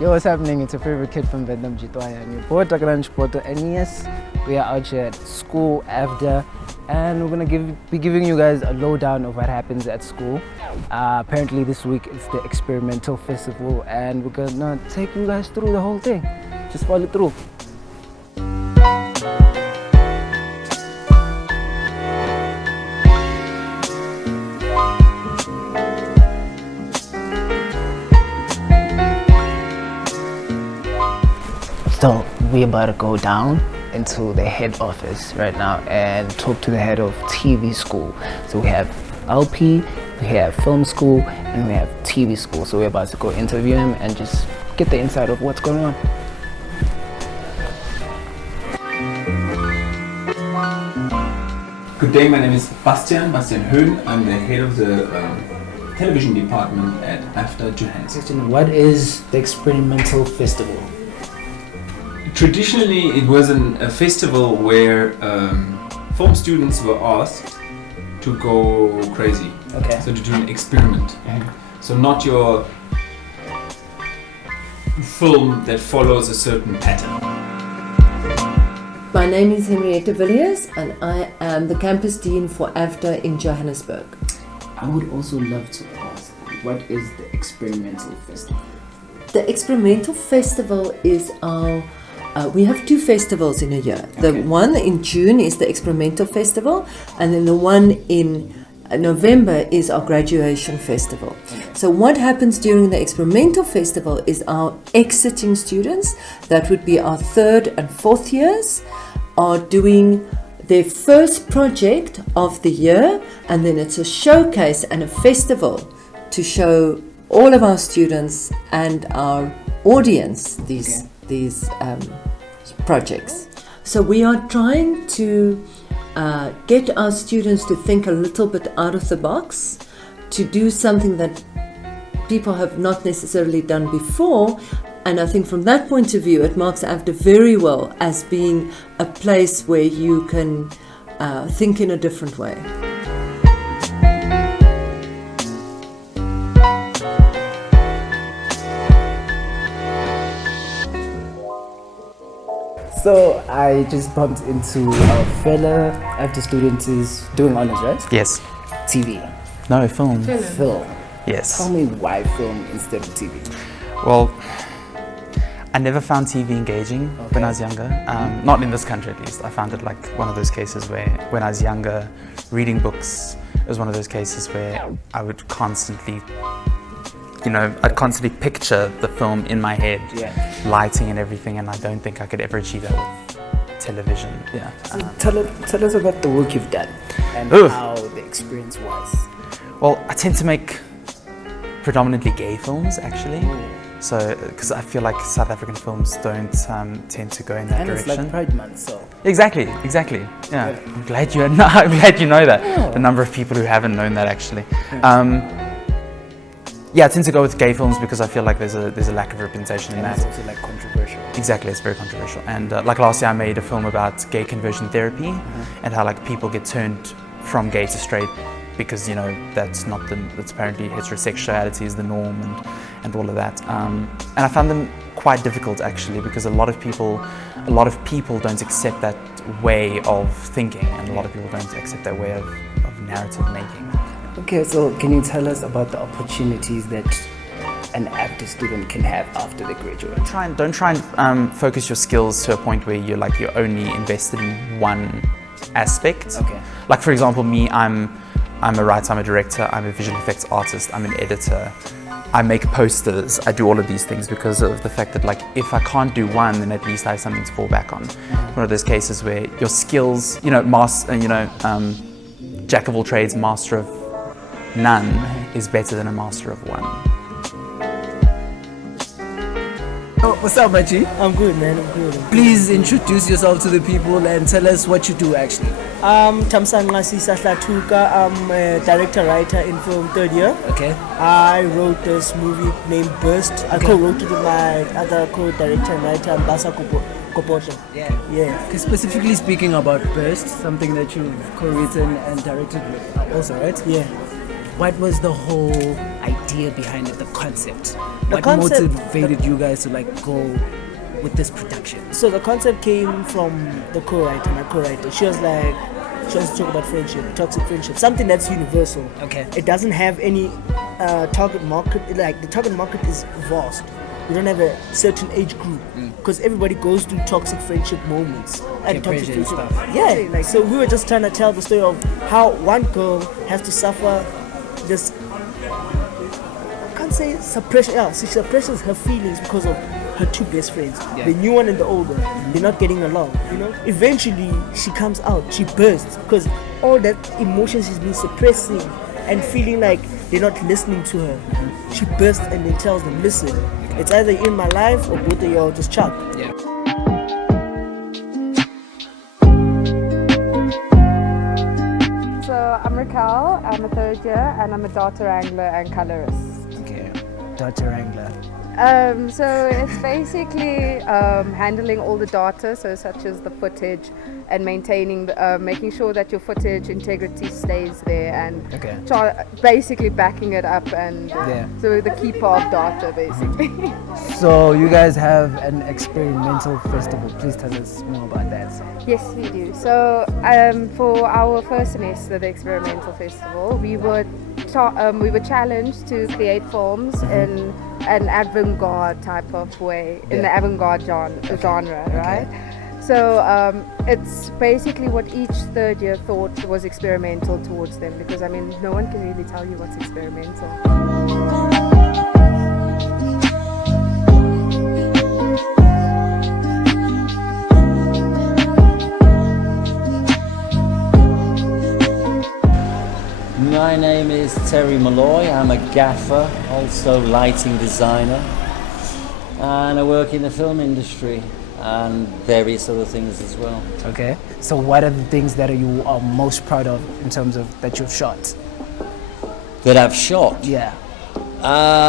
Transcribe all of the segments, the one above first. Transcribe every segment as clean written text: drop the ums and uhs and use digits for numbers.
Yo, what's happening? It's your favorite kid from Vietnam, Chipota, and your boy Takalani, Chipota. And yes, we are out here at school, AFDA, and we're gonna be giving you guys a lowdown of what happens at school. Apparently this week it's the experimental festival, and we're gonna take you guys through the whole thing. Just follow through. So we're about to go down into the head office right now and talk to the head of TV school. So we have LP, we have film school, and we have TV school. So we're about to go interview him and just get the insight of what's going on. Good day, my name is Bastian Höhn. I'm the head of the television department at AFDA Johannesburg. What is the experimental festival? Traditionally, it was a festival where film students were asked to go crazy. Okay. So to do an experiment. Mm-hmm. So not your film that follows a certain pattern. My name is Henrietta Villiers and I am the campus dean for AFDA in Johannesburg. I would also love to ask, what is the experimental festival? The experimental festival is our we have two festivals in a year. The one in June is the experimental festival, and then the one in November is our graduation festival. So what happens during the experimental festival is our exiting students, that would be our third and fourth years, are doing their first project of the year, and then it's a showcase and a festival to show all of our students and our audience these projects. So we are trying to get our students to think a little bit out of the box, to do something that people have not necessarily done before. And I think from that point of view, it marks AFDA very well as being a place where you can think in a different way. So I just bumped into a fella after student is doing honors, right? Yes. TV. No, film. Film. Yes. Tell me why film instead of TV? Well, I never found TV engaging when I was younger. Not in this country, at least. I found it like one of those cases where, when I was younger, reading books was one of those cases where I would constantly, I'd constantly picture the film in my head, lighting and everything, and I don't think I could ever achieve that with television. Yeah. So tell us about the work you've done and how the experience was. Well, I tend to make predominantly gay films, actually. So, because I feel like South African films don't tend to go in that direction. And it's like Pride Month, so. Exactly. Yeah. I'm glad you know that. Yeah. The number of people who haven't known that, actually. Yeah, I tend to go with gay films because I feel like there's a lack of representation in that. It's also like controversial. Exactly, it's very controversial. And like last year I made a film about gay conversion therapy and how like people get turned from gay to straight because that's apparently heterosexuality is the norm and all of that. And I found them quite difficult actually because a lot of people don't accept that way of thinking, and a lot of people don't accept that way of narrative making. Okay, so can you tell us about the opportunities that an AFDA student can have after they graduate? Don't try and focus your skills to a point where you're only invested in one aspect. Okay. Like for example, me, I'm a writer, I'm a director, I'm a visual effects artist, I'm an editor. I make posters, I do all of these things because of the fact that like if I can't do one, then at least I have something to fall back on. One of those cases where your skills, jack of all trades, master of none is better than a master of one. Oh, what's up, Machi? I'm good, man. I'm good. Please introduce yourself to the people and tell us what you do actually. Tamsanga Sisahla Tuka. I'm a director writer in film third year. Okay. I wrote this movie named Jusst. I co-wrote it with my other co-director and writer, Mbasa Kupo. Chipota. Yeah. Yeah. Specifically speaking about Burst, something that you've co-written and directed with also, right? Yeah. What was the whole idea behind it, the concept? What concept- motivated you guys to like go with this production? So the concept came from the co-writer, my co-writer. She wants to talk about friendship, toxic friendship, something that's universal. Okay. It doesn't have any target market. Like the target market is vast. We don't have a certain age group because everybody goes through toxic friendship moments and toxic Depression and friendship. stuff. Yeah, like so we were just trying to tell the story of how one girl has to suffer this. I can't say suppression. Yeah, she suppresses her feelings because of her two best friends, Yeah. the new one and the old one. They're not getting along. Eventually she comes out. She bursts because all that emotion she's been suppressing and feeling like they're not listening to her. She bursts and then tells them, listen, it's either in my life or both of y'all just chuck. Yeah. So I'm Raquel, I'm a third year and I'm a data wrangler and colorist. Okay. Data Wrangler. So it's basically handling all the data, so such as the footage and maintaining, making sure that your footage integrity stays there and Okay. basically backing it up and Yeah. so the keeper of data basically. So you guys have an experimental festival. Please tell us more about that. Yes, we do. So for our first semester, the experimental festival, we were challenged to create films in an avant-garde type of way, in the avant-garde genre, right? So it's basically what each third year thought was experimental towards them, because I mean, no one can really tell you what's experimental. My name is Terry Malloy. I'm a gaffer, also lighting designer, and I work in the film industry and various other things as well. Okay. So what are the things that you are most proud of in terms of that you've shot? That I've shot. Yeah.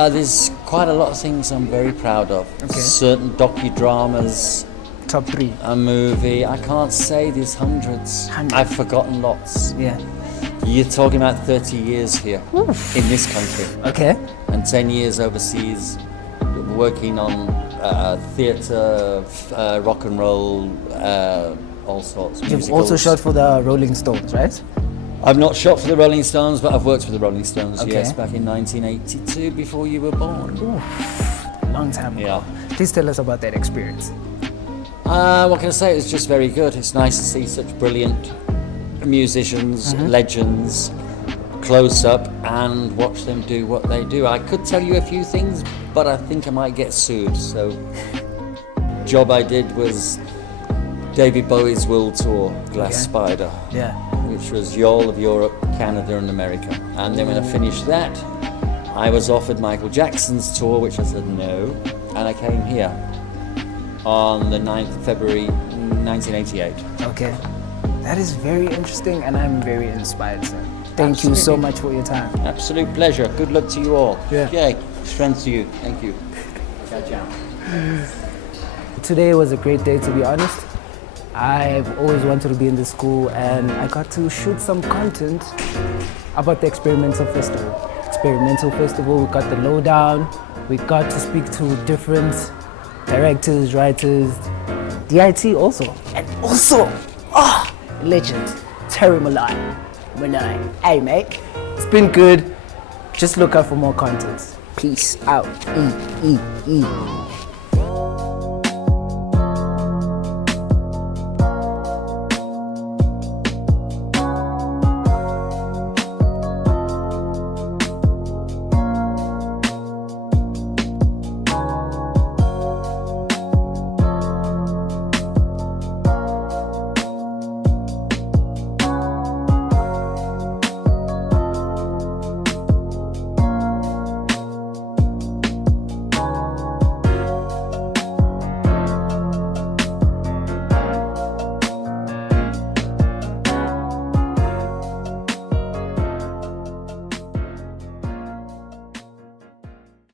There's quite a lot of things I'm very proud of. Okay. Certain docudramas, Top 3. a movie. I can't say there's hundreds. I've forgotten lots. Yeah. You're talking about 30 years here in this country. Okay. And 10 years overseas working on theatre, rock and roll, all sorts. You've musicals. also shot for the Rolling Stones, right? I've not shot for the Rolling Stones, but I've worked for the Rolling Stones, Okay. yes, back in 1982, before you were born. Long time ago. Yeah. Please tell us about that experience. What can I say? It's just very good. It's nice to see such brilliant musicians, legends, close up and watch them do what they do. I could tell you a few things, but I think I might get sued. So, job I did was David Bowie's World Tour, Glass Spider, Yeah. which was all of Europe, Canada and America. And then when I finished that, I was offered Michael Jackson's tour, which I said no, and I came here on the 9th of February 1988. Okay. That is very interesting and I'm very inspired, sir. Thank you so much for your time. Absolute pleasure. Good luck to you all. Yeah. Okay. Strength to you. Thank you. Ciao, ciao. Today was a great day, to be honest. I've always wanted to be in the school and I got to shoot some content about the Experimental Festival. Experimental Festival, we got the lowdown, we got to speak to different directors, writers, DIT also, and also, legend, Terry Malloy. Hey mate, it's been good. Just look out for more content. Peace out.